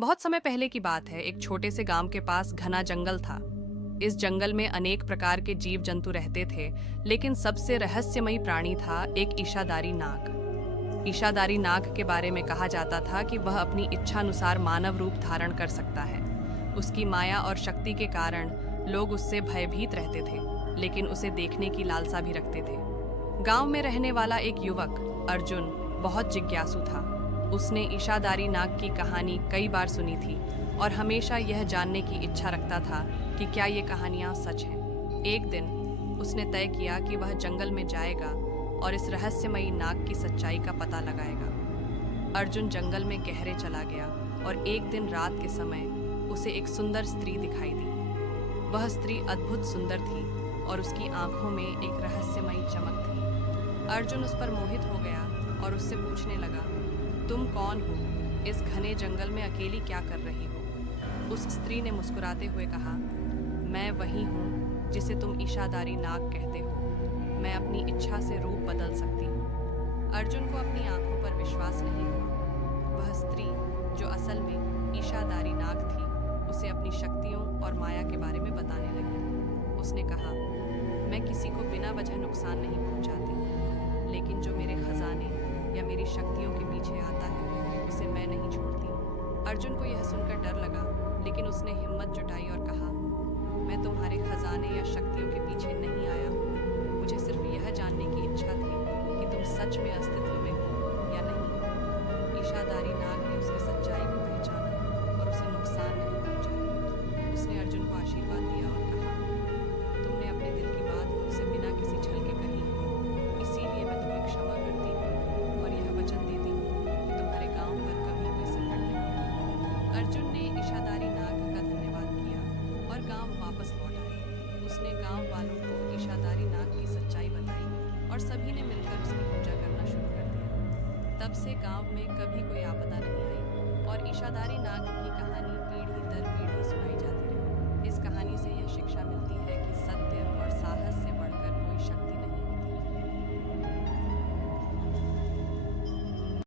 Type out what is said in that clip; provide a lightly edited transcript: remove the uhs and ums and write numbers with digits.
बहुत समय पहले की बात है। एक छोटे से गांव के पास घना जंगल था। इस जंगल में अनेक प्रकार के जीव जंतु रहते थे, लेकिन सबसे रहस्यमयी प्राणी था एक ईशाधारी नाग। ईशाधारी नाग के बारे में कहा जाता था कि वह अपनी इच्छानुसार मानव रूप धारण कर सकता है। उसकी माया और शक्ति के कारण लोग उससे भयभीत रहते थे, लेकिन उसे देखने की लालसा भी रखते थे। गांव में रहने वाला एक युवक अर्जुन बहुत जिज्ञासु था। उसने ईशाधारी नाग की कहानी कई बार सुनी थी और हमेशा यह जानने की इच्छा रखता था कि क्या ये कहानियां सच हैं। एक दिन उसने तय किया कि वह जंगल में जाएगा और इस रहस्यमयी नाग की सच्चाई का पता लगाएगा। अर्जुन जंगल में गहरे चला गया और एक दिन रात के समय उसे एक सुंदर स्त्री दिखाई दी। वह स्त्री अद्भुत सुंदर थी और उसकी आंखों में एक रहस्यमयी चमक थी। अर्जुन उस पर मोहित हो गया और उससे पूछने लगा, तुम कौन हो? इस घने जंगल में अकेली क्या कर रही हो? उस स्त्री ने मुस्कुराते हुए कहा, मैं वही हूँ जिसे तुम ईशाधारी नाग कहते हो। मैं अपनी इच्छा से रूप बदल सकती हूँ। अर्जुन को अपनी आंखों पर विश्वास नहीं हुआ। वह स्त्री, जो असल में ईशाधारी नाग थी, उसे अपनी शक्तियों और माया के बारे में बताने लगी। उसने कहा, मैं किसी को बिना वजह नुकसान नहीं पहुँचाती, लेकिन जो मेरे खजाने या मेरी शक्तियों के पीछे आता है उसे मैं नहीं छोड़ती। अर्जुन को यह सुनकर डर लगा, लेकिन उसने हिम्मत जुटाई और कहा, मैं तुम्हारे खजाने या शक्तियों के पीछे नहीं आया हूँ। मुझे सिर्फ यह जानने की इच्छा थी कि तुम सच में अस्तित्व में हो या नहीं। ईशाधारी नाग ने उसकी सच्चाई को पहचाना और उसे नुकसान नहीं पहुंचाया। उसने अर्जुन को आशीर्वाद दिया और कहा, तुमने अपने दिल की बात मुझसे बिना किसी छल के कही, इसीलिए मैं तुम्हें क्षमा करती हूँ और यह वचन देती हूँ कि तुम्हारे गांव पर कभी कोई संकट नहीं होगा। अर्जुन ने ईशाधारी नाग का धन्यवाद किया और गांव वापस लौट आया। उसने गांव वालों को ईशाधारी नाग की सच्चाई बताई और सभी ने मिलकर उसकी पूजा करना शुरू कर दिया। तब से गांव में कभी कोई आपदा नहीं आई और ईशाधारी नाग की कहानी